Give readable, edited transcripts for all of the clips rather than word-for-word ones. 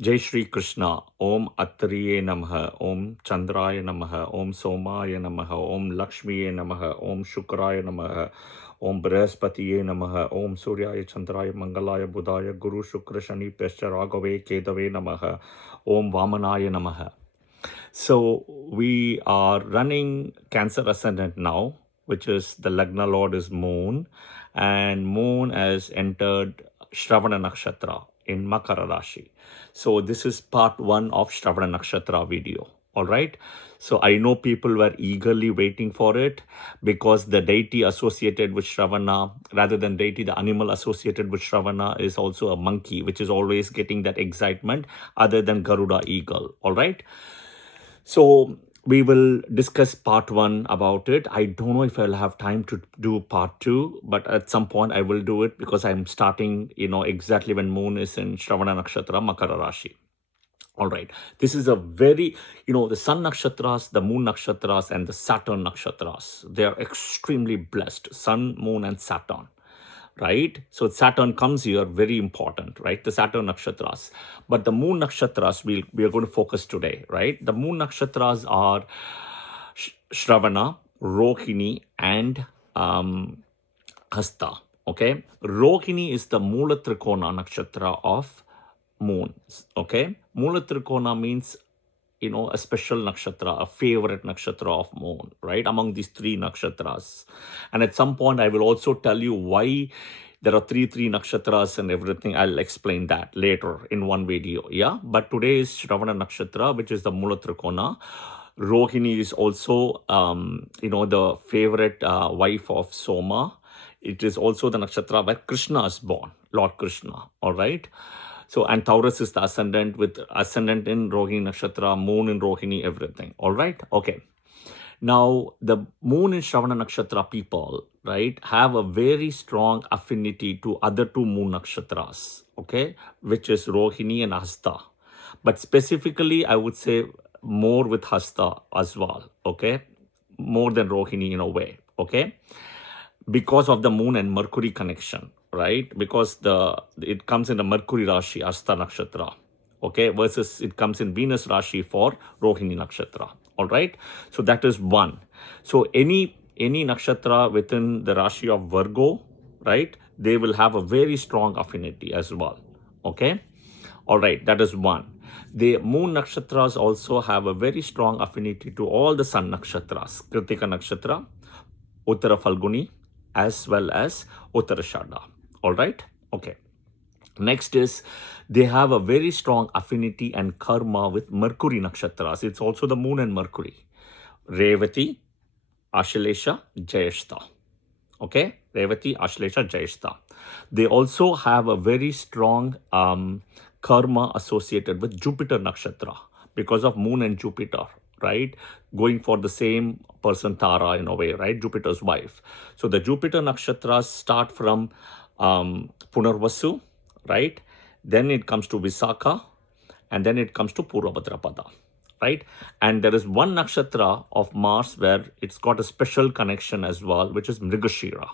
Jai Shri Krishna. Om Attriye Namaha. Om Chandraya Namaha. Om Somaya Namaha. Om Lakshmiye Namaha. Om Shukraya Namaha. Om Brihaspatiye Namaha. Om Suryaya Chandraya Mangalaya Budaya Guru Shukra Shani Pescha Ragave Kedave Namaha. Om Vamanaya Namaha. So we are running Cancer Ascendant now, which is the Lagna Lord is Moon, and Moon has entered Shravana Nakshatra in Makara Rashi. So this is part 1 of Shravana Nakshatra video. All right. So I know people were eagerly waiting for it because the deity associated with Shravana, rather than deity, the animal associated with Shravana is also a monkey, which is always getting that excitement other than Garuda eagle. All right. So we will discuss part 1 about it. I don't know if I'll have time to do part 2, but at some point I will do it because I'm starting, exactly when moon is in Shravana Nakshatra, Makara Rashi. All right. This is a very, the sun nakshatras, the moon nakshatras, and the Saturn nakshatras. They are extremely blessed. Sun, moon, and Saturn. Right? So Saturn comes here, very important, right? The Saturn nakshatras. But the moon nakshatras, we are going to focus today, right? The moon nakshatras are Shravana, Rohini, and Hasta. Okay? Rohini is the Mula Trikona nakshatra of moon. Okay? Mula Trikona means a special nakshatra, a favorite nakshatra of moon, right? Among these 3 nakshatras. And at some point, I will also tell you why there are three nakshatras and everything. I'll explain that later in one video. Yeah. But today is Shravana Nakshatra, which is the Mula Trikona. Rohini is also, the favorite wife of Soma. It is also the nakshatra where Krishna is born, Lord Krishna. All right. So, and Taurus is the ascendant with ascendant in Rohini Nakshatra, moon in Rohini, everything. All right. Okay. Now, the moon in Shravana Nakshatra people, right, have a very strong affinity to other 2 moon nakshatras, okay, which is Rohini and Hasta. But specifically, I would say more with Hasta as well, okay, more than Rohini in a way, okay, because of the moon and Mercury connection, right? Because it comes in the Mercury Rashi, Hasta Nakshatra, okay, versus it comes in Venus Rashi for Rohini Nakshatra. All right. So that is one. So any nakshatra within the Rashi of Virgo, right, they will have a very strong affinity as well. Okay. All right. That is one. The moon nakshatras also have a very strong affinity to all the sun nakshatras, Kritika Nakshatra, Uttara Falguni, as well as Uttarashada. All right. Okay. Next is they have a very strong affinity and karma with Mercury nakshatras. It's also the moon and Mercury. Revati, Ashlesha, Jayashta. Okay, Revati, Ashlesha, Jayashta. They also have a very strong karma associated with Jupiter nakshatra because of moon and Jupiter, right? Going for the same person, Tara, in a way, right? Jupiter's wife. So the Jupiter nakshatras start from Punarvasu, right? Then it comes to Visakha, and then it comes to Purvabhadrapada, right? And there is one nakshatra of Mars where it's got a special connection as well, which is Mrigashira.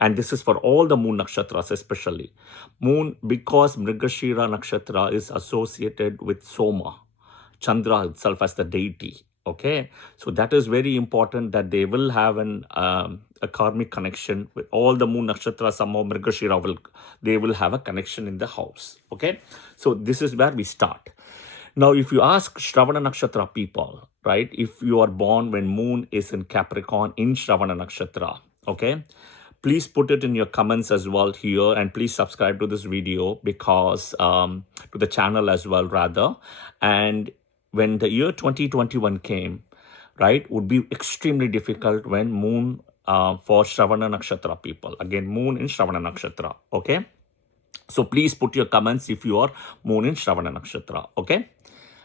And this is for all the moon nakshatras, especially. Moon, because Mrigashira nakshatra is associated with Soma, Chandra itself as the deity. Okay, so that is very important that they will have a karmic connection with all the moon nakshatras. Somehow Mrigashira they will have a connection in the house. Okay, so this is where we start. Now, if you ask Shravana Nakshatra people, right, if you are born when moon is in Capricorn in Shravana Nakshatra, okay, please put it in your comments as well here, and please subscribe to this video because to the channel as well, rather. And when the year 2021 came, right, would be extremely difficult when moon for Shravana Nakshatra people. Again, moon in Shravana Nakshatra, okay? So please put your comments if you are moon in Shravana Nakshatra, okay?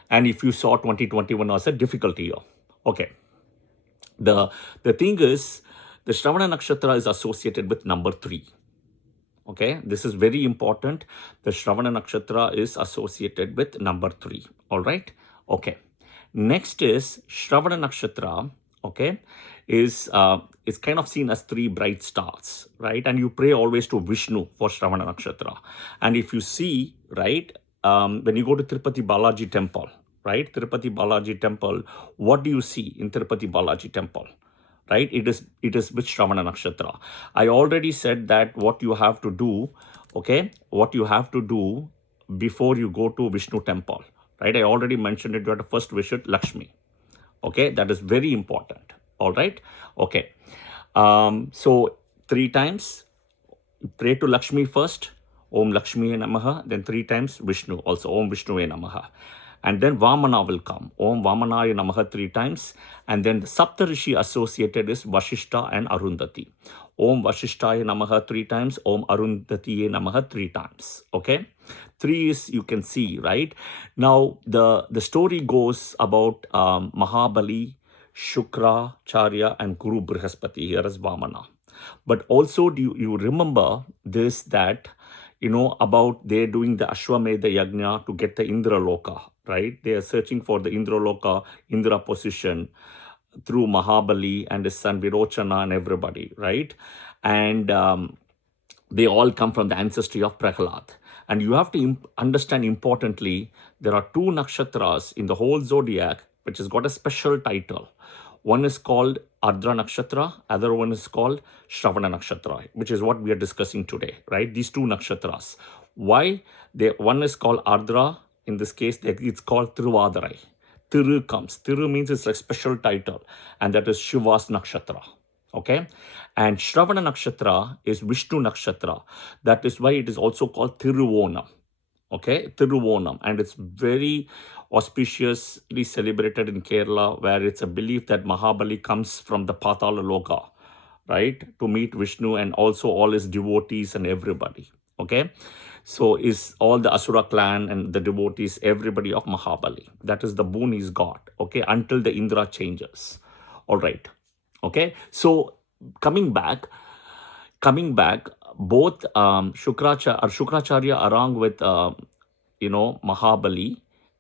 And if you saw 2021 as a difficult year, okay? The thing is, the Shravana Nakshatra is associated with number 3. Okay, this is very important. The Shravana Nakshatra is associated with number 3. All right. Okay. Next is Shravana Nakshatra. Okay, is kind of seen as 3 bright stars, right? And you pray always to Vishnu for Shravana Nakshatra. And if you see, right, when you go to Tirupati Balaji temple, right? Tirupati Balaji temple, what do you see in Tirupati Balaji temple? Right? It is with Shravana Nakshatra. I already said that what you have to do, okay, what you have to do before you go to Vishnu temple, right? I already mentioned it. You have to first visit Lakshmi. Okay, that is very important. All right. Okay. So 3 times pray to Lakshmi first, Om Lakshmi Namaha, then 3 times Vishnu, also Om Vishnu Namaha. And then Vamana will come, Om Vamanaya Namaha 3 times. And then the Saptarishi associated is Vashishta and Arundhati. Om Vashishtaya Namaha 3 times, Om Arundhatiye Namaha 3 times. Okay? 3 is, you can see, right? Now, the story goes about Mahabali, Shukra, Charya, and Guru Brihaspati. Here is Vamana. But also, do you remember this, that, about they're doing the Ashwamedha Yajna to get the Indra Loka, right? They are searching for the Indra Loka, Indra position through Mahabali and his son Virochana and everybody, right? And they all come from the ancestry of Prahlad. And you have to understand importantly, there are 2 nakshatras in the whole zodiac which has got a special title. One is called Ardra Nakshatra, other one is called Shravana Nakshatra, which is what we are discussing today, right? These 2 nakshatras. Why? One is called Ardra, in this case, it's called Thiruvadarai. Thiru comes. Thiru means it's a special title, and that is Shiva's Nakshatra. Okay? And Shravana Nakshatra is Vishnu Nakshatra. That is why it is also called Thiruvonam. Okay, Thiruvonam, and it's very auspiciously celebrated in Kerala, where it's a belief that Mahabali comes from the Patala Loka, right, to meet Vishnu and also all his devotees and everybody. Okay, so is all the Asura clan and the devotees, everybody of Mahabali. That is the boon he's got. Okay, until the Indra changes. All right. Okay, so coming back, both Shukracharya along with Mahabali,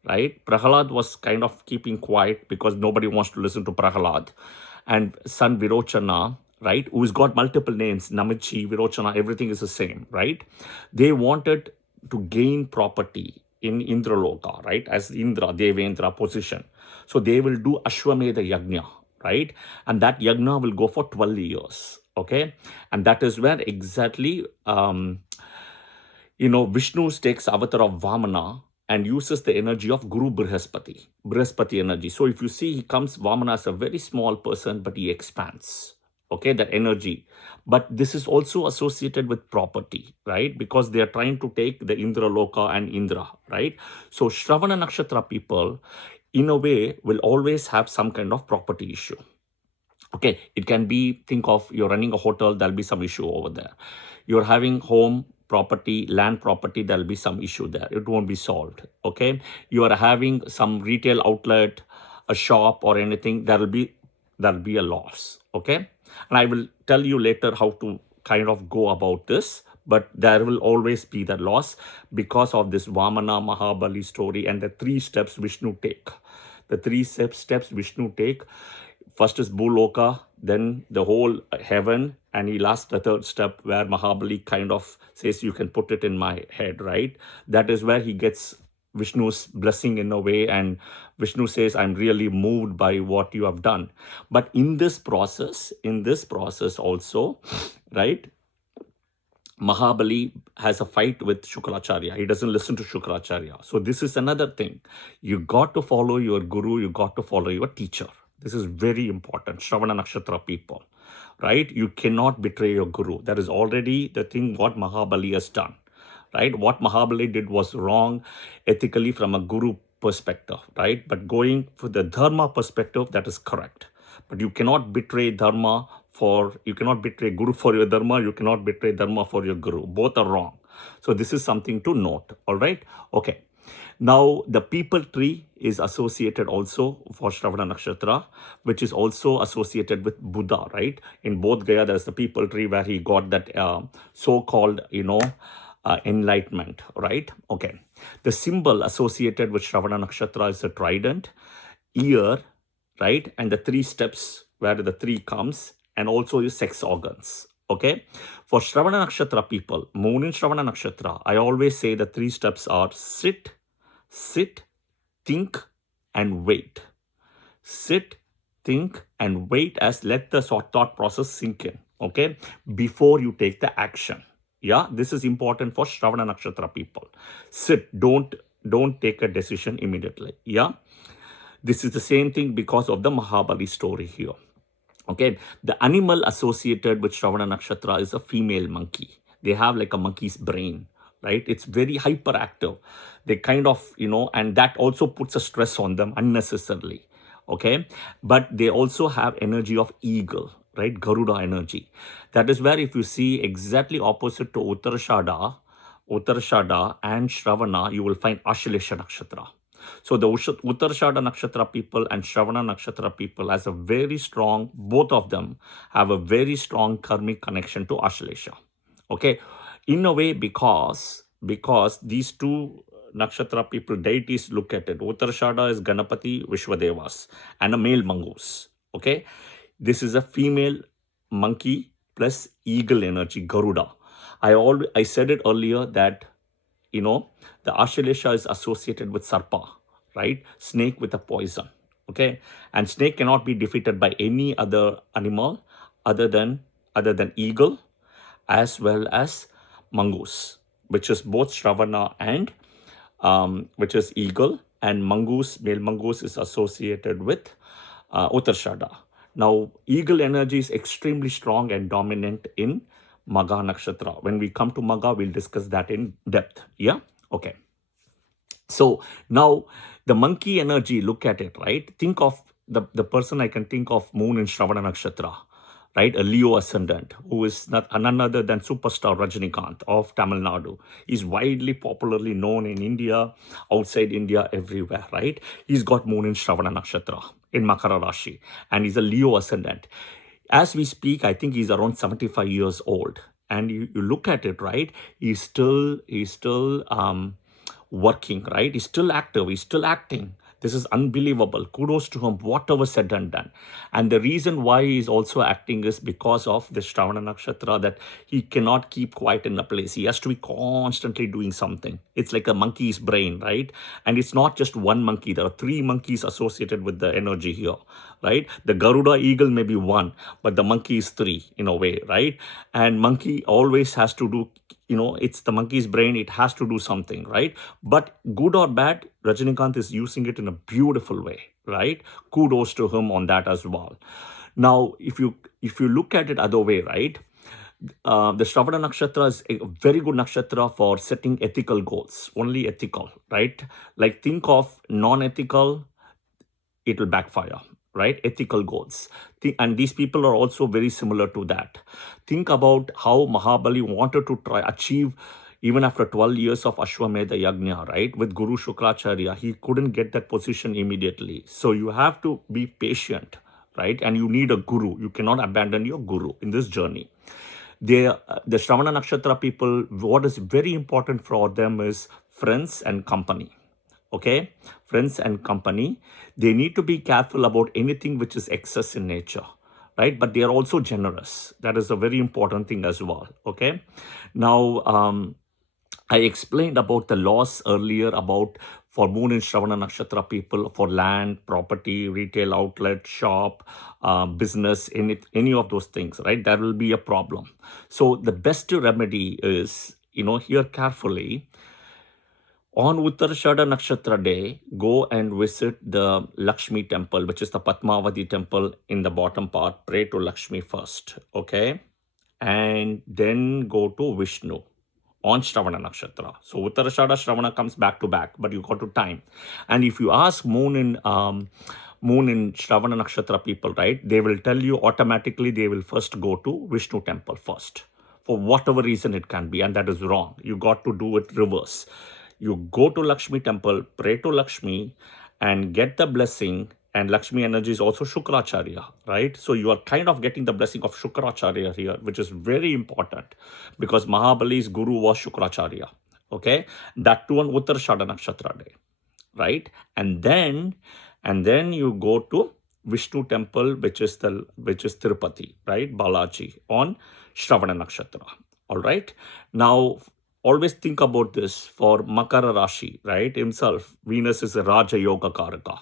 right? Prahlad was kind of keeping quiet because nobody wants to listen to Prahlad, and son Virochana, right, who's got multiple names, Namichi, Virochana, everything is the same, right? They wanted to gain property in Indraloka, right, as Indra, Devendra position. So they will do Ashwamedha Yajna, right? And that Yajna will go for 12 years, okay? And that is where exactly, Vishnu takes avatar of Vamana and uses the energy of Guru Brihaspati energy. So if you see, he comes, Vamana as a very small person, but he expands, okay, that energy. But this is also associated with property, right? Because they are trying to take the Indra Loka and Indra, right? So Shravana Nakshatra people, in a way, will always have some kind of property issue. Okay, it can be, think of, you're running a hotel, there'll be some issue over there. You're having home property, land property, there'll be some issue there. It won't be solved. Okay, you are having some retail outlet, a shop or anything, there'll be a loss. Okay, and I will tell you later how to kind of go about this, but there will always be the loss because of this Vamana Mahabali story and the 3 steps Vishnu take. The 3 steps Vishnu take. First is Bhuloka, then the whole heaven, and he last the 3rd step where Mahabali kind of says, you can put it in my head, right? That is where he gets Vishnu's blessing in a way, and Vishnu says, I'm really moved by what you have done. But in this process also, right, Mahabali has a fight with Shukracharya. He doesn't listen to Shukracharya. So this is another thing. You got to follow your guru, you got to follow your teacher. This is very important. Shravana Nakshatra people, right? You cannot betray your guru. That is already the thing what Mahabali has done, right? What Mahabali did was wrong ethically from a guru perspective, right? But going for the dharma perspective, that is correct. But you cannot betray dharma you cannot betray guru for your dharma, you cannot betray dharma for your guru. Both are wrong. So this is something to note, all right? Okay. Now, the people tree is associated also for Shravana Nakshatra, which is also associated with Buddha, right? In Bodh Gaya, there's the people tree where he got that so-called, enlightenment, right? Okay. The symbol associated with Shravana Nakshatra is a trident, ear, right? And the 3 steps where the 3 comes, and also your sex organs. Okay. For Shravana Nakshatra people, moon in Shravana Nakshatra, I always say the 3 steps are sit, think, and wait. Sit, think, and wait as let the thought process sink in. Okay. Before you take the action. Yeah. This is important for Shravana Nakshatra people. Sit, don't take a decision immediately. Yeah. This is the same thing because of the Mahabali story here. Okay, the animal associated with Shravana Nakshatra is a female monkey. They have like a monkey's brain, right? It's very hyperactive. They kind of, and that also puts a stress on them unnecessarily. Okay, but they also have energy of eagle, right? Garuda energy. That is where if you see exactly opposite to Uttarashada and Shravana, you will find Ashlesha Nakshatra. So the Uttarashada Nakshatra people and Shravana Nakshatra people has a very strong, both of them have a very strong karmic connection to Ashlesha. Okay, in a way because these two nakshatra people deities look at it. Uttarashada is Ganapati Vishwadevas and a male mongoose. Okay, this is a female monkey plus eagle energy, Garuda. I said it earlier that the Ashlesha is associated with Sarpa, right? Snake with a poison. Okay, and snake cannot be defeated by any other animal other than eagle as well as mongoose, which is both Shravana and which is eagle, and mongoose, male mongoose is associated with Uttarshada. Now, eagle energy is extremely strong and dominant in Magha Nakshatra. When we come to Magha, we'll discuss that in depth. Yeah? Okay. So now the monkey energy, look at it, right? Think of the person I can think of moon in Shravana Nakshatra, right? A Leo ascendant who is none other than superstar Rajinikanth of Tamil Nadu. He's widely popularly known in India, outside India, everywhere, right? He's got moon in Shravana Nakshatra in Makara Rashi, and he's a Leo ascendant. As we speak, I think he's around 75 years old. And you look at it, right? He's still working, right? He's still active, he's still acting. This is unbelievable. Kudos to him, whatever said and done. And the reason why he's also acting is because of the Shravana Nakshatra, that he cannot keep quiet in a place. He has to be constantly doing something. It's like a monkey's brain, right? And it's not just one monkey. There are 3 monkeys associated with the energy here, right? The Garuda eagle may be 1, but the monkey is 3 in a way, right? And monkey always has to do, it's the monkey's brain, it has to do something, right? But good or bad, Rajinikanth is using it in a beautiful way, right? Kudos to him on that as well. Now, if you look at it other way, right? The Shravana Nakshatra is a very good nakshatra for setting ethical goals, only ethical, right? Like think of non-ethical, it will backfire, right? Ethical goals. And these people are also very similar to that. Think about how Mahabali wanted to achieve, even after 12 years of Ashwamedha Yagna, right? With Guru Shukracharya, he couldn't get that position immediately. So you have to be patient, right? And you need a guru. You cannot abandon your guru in this journey. The Shravana Nakshatra people, what is very important for them is friends and company. Okay, friends and company, they need to be careful about anything which is excess in nature, right? But they are also generous. That is a very important thing as well. Okay, now I explained about the laws earlier about for moon in Shravana Nakshatra people, for land, property, retail outlet, shop, business, any of those things, right? That will be a problem. So the best remedy is, hear carefully. On Uttarashada Nakshatra day, go and visit the Lakshmi temple, which is the Padmavati temple in the bottom part. Pray to Lakshmi first, okay? And then go to Vishnu on Shravana Nakshatra. So Uttarashada Shravana comes back to back, but you got to time. And if you ask moon in Shravana Nakshatra people, right, they will tell you automatically they will first go to Vishnu temple first, for whatever reason it can be, and that is wrong. You got to do it reverse. You go to Lakshmi temple, pray to Lakshmi, and get the blessing. And Lakshmi energy is also Shukracharya, right? So you are kind of getting the blessing of Shukracharya here, which is very important because Mahabali's guru was Shukracharya, okay? That too on Uttarashada Nakshatra day, right? And then you go to Vishnu temple, which is Tirupati, right? Balaji on Shravana Nakshatra. All right. Now, always think about this for Makara Rashi, right? Himself, Venus is a Raja Yoga Karaka,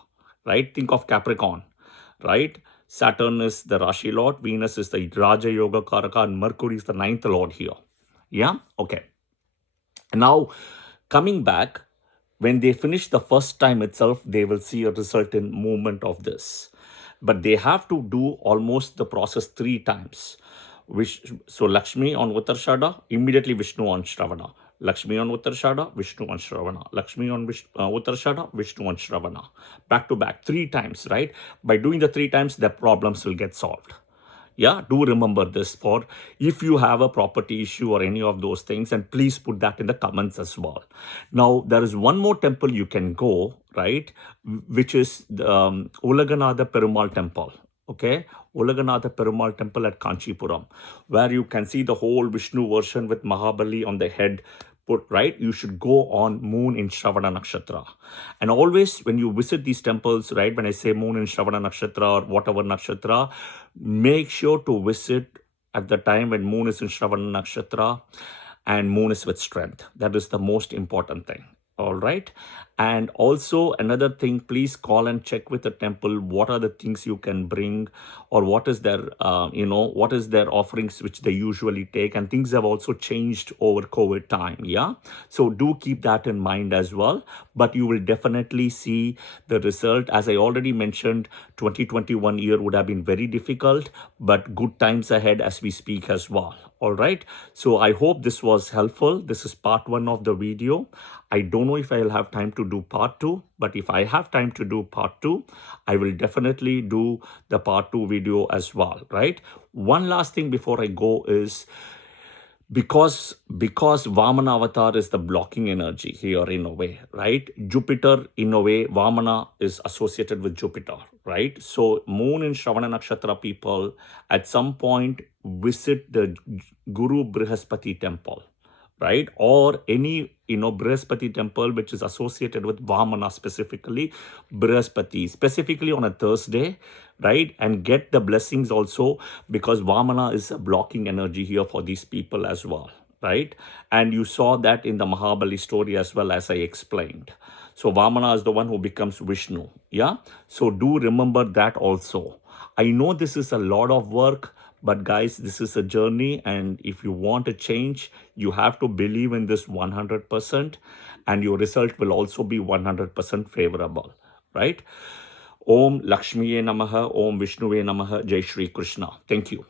right? Think of Capricorn, right? Saturn is the Rashi Lord, Venus is the Raja Yoga Karaka, and Mercury is the ninth Lord here. Yeah? Okay. Now, coming back, when they finish the first time itself, they will see a resultant movement of this. But they have to do almost the process 3 times. So Lakshmi on Uttarshada, immediately Vishnu on Shravana. Lakshmi on Uttarshada, Vishnu on Shravana. Lakshmi on Uttarshada, Vishnu on Shravana. Back to back, 3 times, right? By doing the 3 times, the problems will get solved. Yeah, do remember this for if you have a property issue or any of those things, and please put that in the comments as well. Now, there is one more temple you can go, right, which is the Ulaganatha Perumal temple. Okay, Ulaganatha Perumal temple at Kanchipuram, where you can see the whole Vishnu version with Mahabali on the head. Right, you should go on moon in Shravana Nakshatra. And always when you visit these temples, right, when I say moon in Shravana Nakshatra or whatever Nakshatra, make sure to visit at the time when moon is in Shravana Nakshatra and moon is with strength. That is the most important thing. All right. And also another thing, please call and check with the temple what are the things you can bring, or what is their what is their offerings which they usually take. And things have also changed over COVID time. Yeah, so do keep that in mind as well. But you will definitely see the result. As I already mentioned, 2021 year would have been very difficult, but good times ahead as we speak as well. All right, so I hope this was helpful. This is part 1 of the video. I don't know if I'll have time to do part 2, but if I have time to do part 2, I will definitely do the part 2 video as well, right? One last thing before I go is, because Vamana avatar is the blocking energy here in a way, right? Jupiter, in a way, Vamana is associated with Jupiter, right? So moon in Shravana Nakshatra people at some point visit the Guru Brihaspati temple, right? Or any, Brihaspati temple which is associated with Vamana, specifically Brihaspati, specifically on a Thursday, right? And get the blessings also, because Vamana is a blocking energy here for these people as well, right? And you saw that in the Mahabali story as well, as I explained. So Vamana is the one who becomes Vishnu, yeah? So do remember that also. I know this is a lot of work, but guys, this is a journey, and if you want a change, you have to believe in this 100%, and your result will also be 100% favorable, right? Om Lakshmiye Namaha, Om Vishnuve Namaha, Jai Shri Krishna. Thank you.